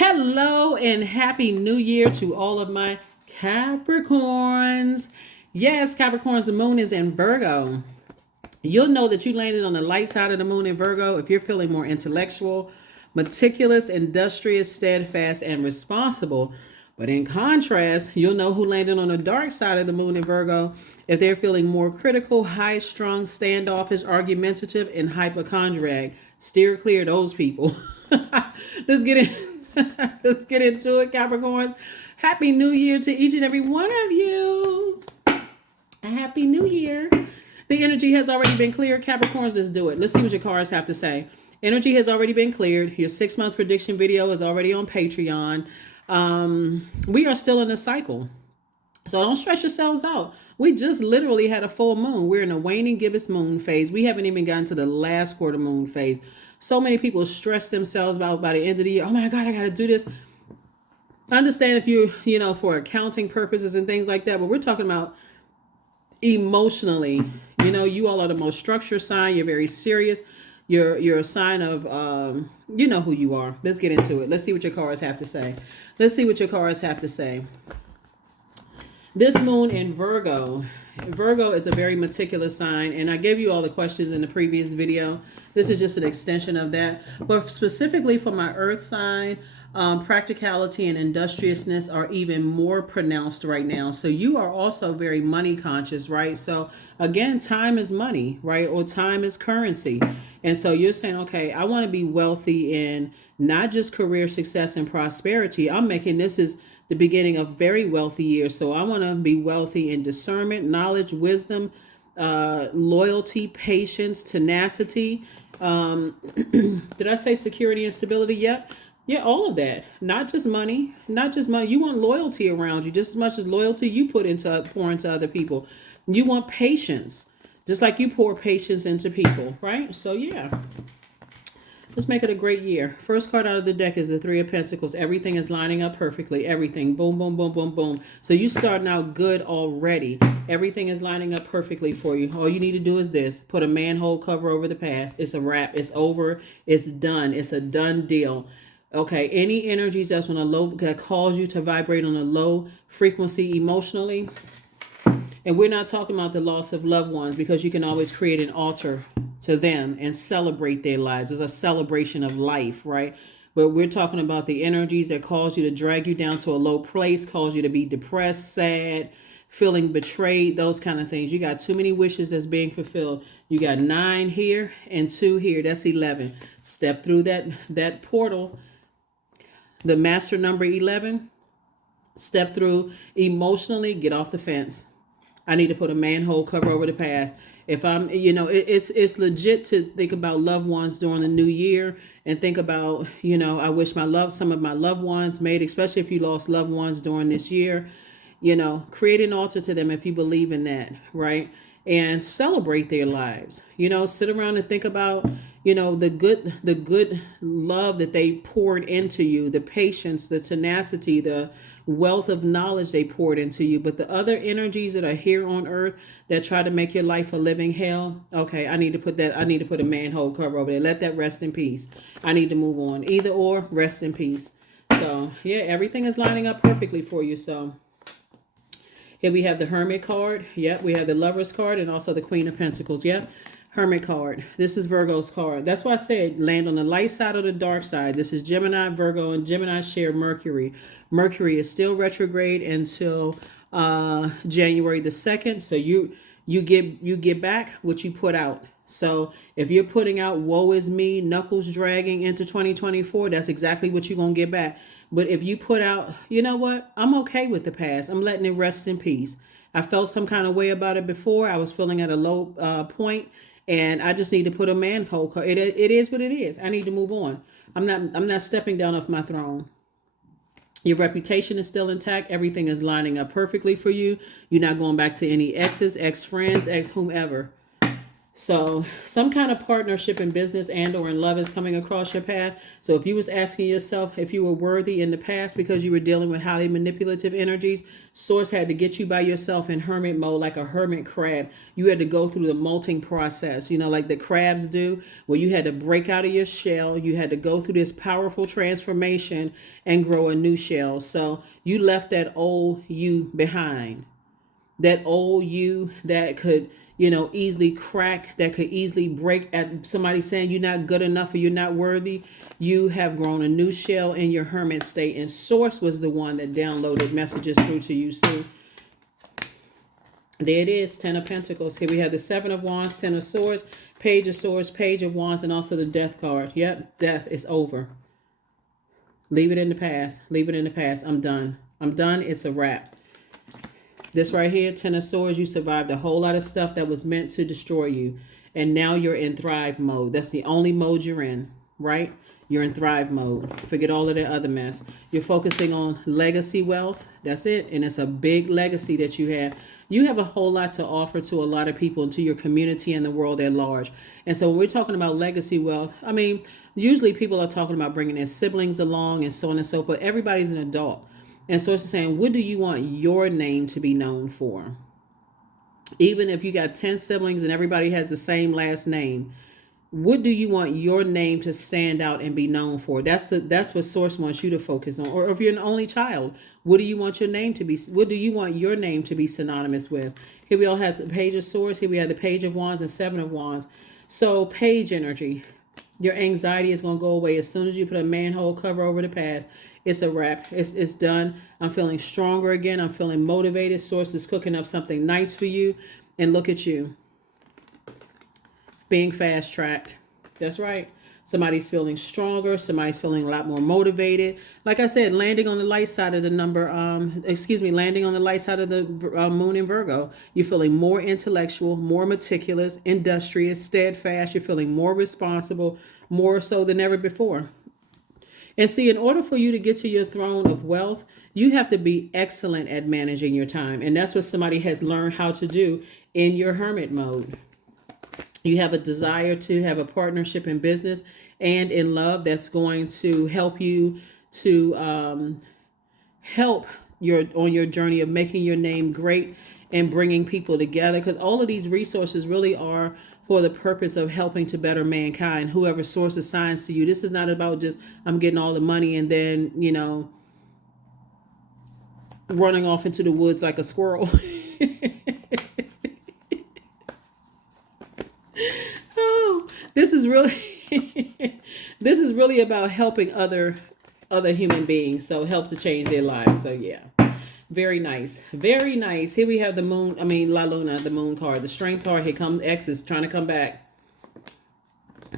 Hello and happy new year to all of my Capricorns. Yes, Capricorns, the moon is in Virgo. You'll know that you landed on the light side of the moon in Virgo if you're feeling more intellectual, meticulous, industrious, steadfast, and responsible. But in contrast, you'll know who landed on the dark side of the moon in Virgo if they're feeling more critical, high strung, standoffish, argumentative, and hypochondriac. Steer clear of those people. Let's get in. Let's get into it, Capricorns. Happy New Year to each and every one of you. A happy New Year. The energy has already been cleared. Capricorns, let's do it. Let's see what your cards have to say. Energy has already been cleared. Your 6-month prediction video is already on Patreon. We are still in a cycle. So don't stress yourselves out. We just literally had a full moon. We're in a waning gibbous moon phase. We haven't even gotten to the last quarter moon phase. So many people stress themselves about by the end of the year. Oh my God, I got to do this. I understand if you for accounting purposes and things like that, but we're talking about emotionally. You all are the most structured sign. You're very serious. You're a sign of, you know who you are. Let's get into it. Let's see what your cards have to say. Let's see what your cards have to say. This moon in Virgo. Virgo is a very meticulous sign, and I gave you all the questions in the previous video. This is just an extension of that. But specifically for my earth sign, practicality and industriousness are even more pronounced right now. So you are also very money conscious, right? So again, time is money, right? Or time is currency. And so you're saying, okay, I want to be wealthy in not just career success and prosperity. I'm making this is the beginning of very wealthy years. So I want to be wealthy in discernment, knowledge, wisdom, loyalty, patience, tenacity. Did I say security and stability? Yep. Yeah, all of that. Not just money. Not just money. You want loyalty around you just as much as loyalty you pour into other people. You want patience, just like you pour patience into people, right? So yeah. Let's make it a great year. First card out of the deck is the Three of Pentacles. Everything is lining up perfectly. Everything. Boom, boom, boom, boom, boom. So you starting out good already. Everything is lining up perfectly for you. All you need to do is this. Put a manhole cover over the past. It's a wrap. It's over. It's done. It's a done deal. Okay. Any energies that's on a low, that cause you to vibrate on a low frequency emotionally. And we're not talking about the loss of loved ones, because you can always create an altar to them and celebrate their lives. It's a celebration of life, right? But we're talking about the energies that cause you to drag you down to a low place, cause you to be depressed, sad, feeling betrayed, those kind of things. You got too many wishes that's being fulfilled. You got 9 here and 2 here. That's 11. Step through that portal. The master number 11. Step through emotionally. Get off the fence. I need to put a manhole cover over the past. If I'm, it's legit to think about loved ones during the new year and think about, I wish some of my loved ones made, especially if you lost loved ones during this year, create an altar to them if you believe in that, right? And celebrate their lives, sit around and think about, the good love that they poured into you, the patience, the tenacity, the wealth of knowledge they poured into you. But the other energies that are here on earth that try to make your life a living hell, okay, I need to put a manhole cover over there. Let that rest in peace. I need to move on. Either or, rest in peace. So yeah, everything is lining up perfectly for you. So here we have the Hermit card. Yep, we have the Lover's card and also the Queen of Pentacles. Yep. Hermit card. This is Virgo's card. That's why I said land on the light side or the dark side. This is Gemini, Virgo, and Gemini share Mercury. Mercury is still retrograde until January the 2nd. So you get back what you put out. So if you're putting out woe is me, knuckles dragging into 2024, that's exactly what you're going to get back. But if you put out, you know what? I'm okay with the past. I'm letting it rest in peace. I felt some kind of way about it before. I was feeling at a low point. And I just need to put a manhole. It is what it is. I need to move on. I'm not stepping down off my throne. Your reputation is still intact. Everything is lining up perfectly for you. You're not going back to any exes, ex-friends, ex-whomever. So some kind of partnership in business and or in love is coming across your path. So if you was asking yourself if you were worthy in the past because you were dealing with highly manipulative energies, source had to get you by yourself in hermit mode like a hermit crab. You had to go through the molting process, like the crabs do, where you had to break out of your shell. You had to go through this powerful transformation and grow a new shell. So you left that old you behind. That old you that could easily crack, that could easily break at somebody saying you're not good enough or you're not worthy. You have grown a new shell in your hermit state, and source was the one that downloaded messages through to you. See, there it is, 10 of Pentacles. Here we have the 7 of Wands, 10 of Swords, Page of Swords, Page of Wands, and also the Death card. Yep, death is over. Leave it in the past. Leave it in the past. I'm done. I'm done. It's a wrap. This right here, 10 of Swords, you survived a whole lot of stuff that was meant to destroy you. And now you're in thrive mode. That's the only mode you're in, right? You're in thrive mode. Forget all of that other mess. You're focusing on legacy wealth. That's it. And it's a big legacy that you have. You have a whole lot to offer to a lot of people and to your community and the world at large. And so when we're talking about legacy wealth, I mean, usually people are talking about bringing their siblings along and so on and so forth. Everybody's an adult. And so it's saying, what do you want your name to be known for? Even if you got 10 siblings and everybody has the same last name, what do you want your name to stand out and be known for? That's what Source wants you to focus on. Or if you're an only child, what do you want your name to be? What do you want your name to be synonymous with? Here we all have the Page of Swords. Here we have the Page of Wands and 7 of Wands. So page energy. Your anxiety is going to go away as soon as you put a manhole cover over the past. It's a wrap. It's done. I'm feeling stronger again. I'm feeling motivated. Source is cooking up something nice for you. And look at you. Being fast-tracked. That's right. Somebody's feeling stronger. Somebody's feeling a lot more motivated. Like I said, landing on the light side of the landing on the light side of the moon in Virgo. You're feeling more intellectual, more meticulous, industrious, steadfast. You're feeling more responsible, more so than ever before. And see, in order for you to get to your throne of wealth, you have to be excellent at managing your time. And that's what somebody has learned how to do in your hermit mode. You have a desire to have a partnership in business and in love that's going to help you to help on your journey of making your name great and bringing people together. Because all of these resources really are for the purpose of helping to better mankind, whoever source assigns to you. This is not about just, I'm getting all the money and then, running off into the woods like a squirrel. This is really about helping other human beings. So help to change their lives. So yeah, very nice. Very nice. Here we have the moon. La Luna, the moon card, the strength card. Here comes X is trying to come back.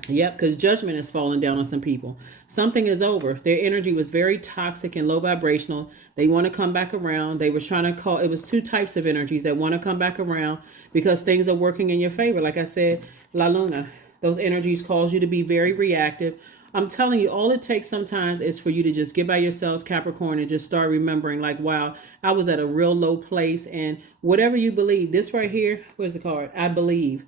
Yep, because judgment is falling down on some people. Something is over. Their energy was very toxic and low vibrational. They want to come back around. They were trying to it was two types of energies that want to come back around because things are working in your favor. Like I said, La Luna, those energies cause you to be very reactive. I'm telling you, all it takes sometimes is for you to just get by yourselves, Capricorn, and just start remembering like, wow, I was at a real low place. And whatever you believe, this right here, where's the card? I believe.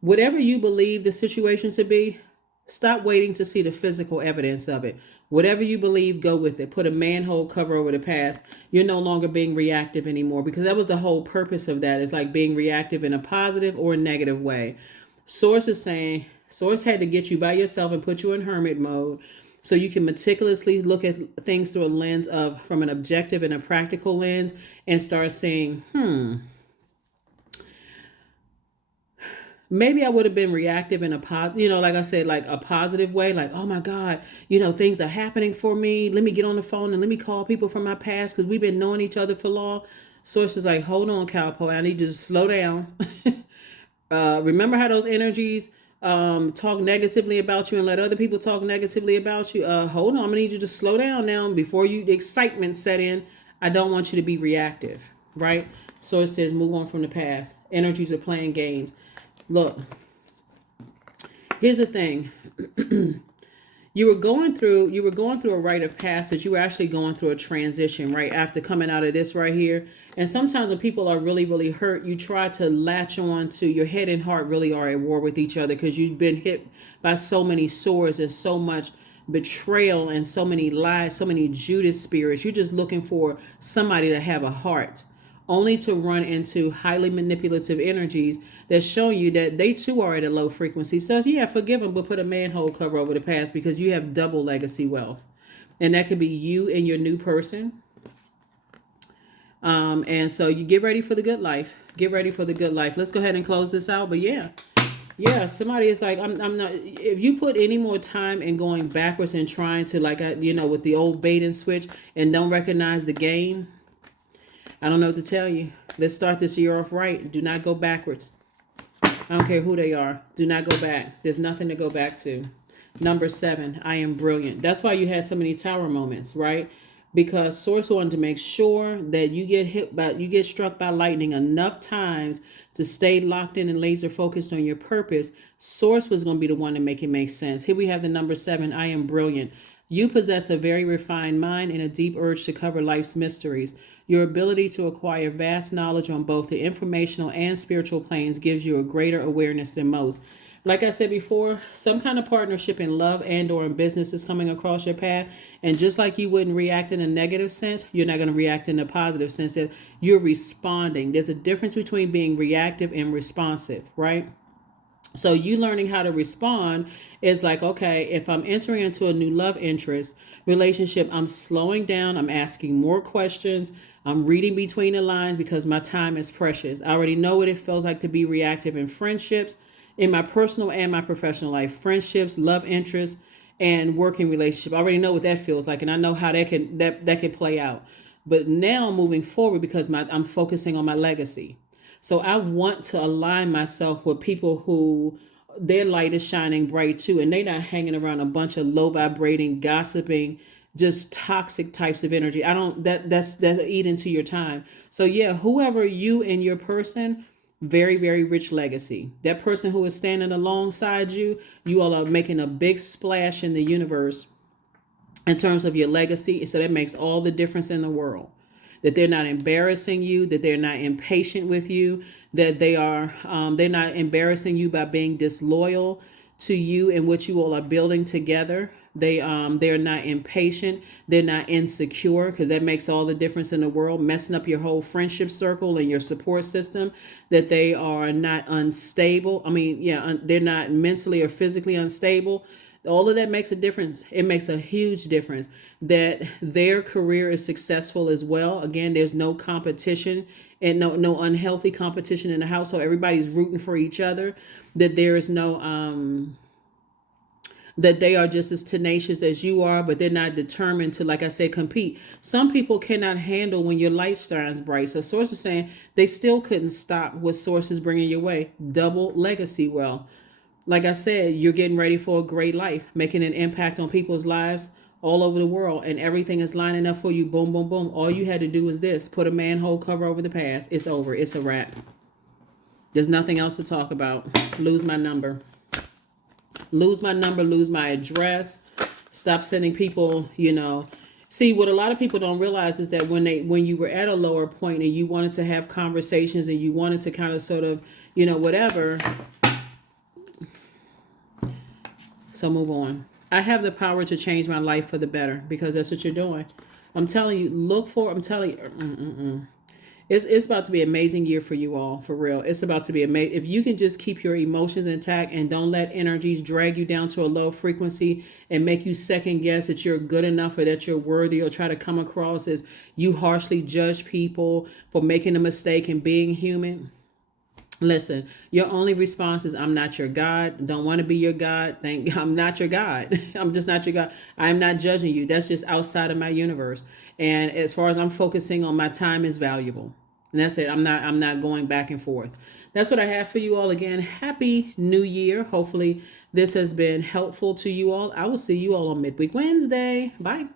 Whatever you believe the situation to be, stop waiting to see the physical evidence of it. Whatever you believe, go with it. Put a manhole cover over the past. You're no longer being reactive anymore because that was the whole purpose of that. It's like being reactive in a positive or a negative way. Source is saying, Source had to get you by yourself and put you in hermit mode so you can meticulously look at things through a lens from an objective and a practical lens and start saying, maybe I would have been reactive in like I said, like a positive way, like, oh my God, things are happening for me. Let me get on the phone and let me call people from my past because we've been knowing each other for long. Source is like, hold on, cowboy, I need you to slow down. Remember how those energies talk negatively about you and let other people talk negatively about you? Hold on, I'm gonna need you to slow down now before the excitement set in. I don't want you to be reactive, right? So it says move on from the past. Energies are playing games. Look, here's the thing. You were going through a rite of passage. You were actually going through a transition right after coming out of this right here. And sometimes when people are really, really hurt, you try to latch on to your head and heart really are at war with each other because you've been hit by so many swords and so much betrayal and so many lies, so many Judas spirits. You're just looking for somebody to have a heart, only to run into highly manipulative energies that show you that they too are at a low frequency. So yeah, forgive them, but put a manhole cover over the past because you have double legacy wealth. And that could be you and your new person. And so you get ready for the good life. Get ready for the good life. Let's go ahead and close this out. But yeah, somebody is like, I'm not, if you put any more time in going backwards and trying to like, with the old bait and switch and don't recognize the game, I don't know what to tell you. Let's start this year off right. Do not go backwards. I don't care who they are. Do not go back. There's nothing to go back to. Number 7, I am brilliant. That's why you had so many tower moments, right? Because Source wanted to make sure that you get struck by lightning enough times to stay locked in and laser focused on your purpose. Source was going to be the one to make it make sense. Here we have the number 7, I am brilliant. You possess a very refined mind and a deep urge to cover life's mysteries. Your ability to acquire vast knowledge on both the informational and spiritual planes gives you a greater awareness than most. Like I said before, some kind of partnership in love and or in business is coming across your path. And just like you wouldn't react in a negative sense, you're not going to react in a positive sense. That you're responding. There's a difference between being reactive and responsive, right? So you learning how to respond is like, okay, if I'm entering into a new love interest relationship, I'm slowing down. I'm asking more questions. I'm reading between the lines because my time is precious. I already know what it feels like to be reactive in friendships, in my personal and my professional life, friendships, love interests, and working relationship. I already know what that feels like, and I know how that can play out. But now moving forward, because I'm focusing on my legacy. So I want to align myself with people who their light is shining bright too, and they're not hanging around a bunch of low vibrating, gossiping, just toxic types of energy. I don't that's eat into your time. So yeah, whoever you and your person, very, very rich legacy. That person who is standing alongside you, you all are making a big splash in the universe in terms of your legacy. So that makes all the difference in the world. That they're not embarrassing you, that they're not impatient with you, that they're not embarrassing you by being disloyal to you and what you all are building together. They're not impatient. They're not insecure, because that makes all the difference in the world, messing up your whole friendship circle and your support system. That they are not unstable. They're not mentally or physically unstable. All of that makes a difference. It makes a huge difference that their career is successful as well. Again, there's no competition and no unhealthy competition in the household. Everybody's rooting for each other. That there is no that they are just as tenacious as you are, but they're not determined to, like I said, compete. Some people cannot handle when your light shines bright. So Source is saying they still couldn't stop what Source is bringing your way. Double legacy. Well, like I said, you're getting ready for a great life, making an impact on people's lives all over the world, and everything is lining up for you. Boom, boom, boom. All you had to do was this: put a manhole cover over the past. It's over. It's a wrap. There's nothing else to talk about. Lose my number. Lose my number. Lose my address. Stop sending people, See, what a lot of people don't realize is that when you were at a lower point and you wanted to have conversations and you wanted to kind of sort of, whatever. So move on. I have the power to change my life for the better, because that's what you're doing. I'm telling you, it's about to be an amazing year for you all, for real. It's about to be amazing. If you can just keep your emotions intact and don't let energies drag you down to a low frequency and make you second guess that you're good enough or that you're worthy, or try to come across as you harshly judge people for making a mistake and being human. Listen, your only response is, I'm not your God. Don't want to be your God. I'm not your God. I'm just not your God. I'm not judging you. That's just outside of my universe. And as far as I'm focusing on, my time is valuable. And that's it. I'm not going back and forth. That's what I have for you all. Again, Happy New Year. Hopefully this has been helpful to you all. I will see you all on Midweek Wednesday. Bye.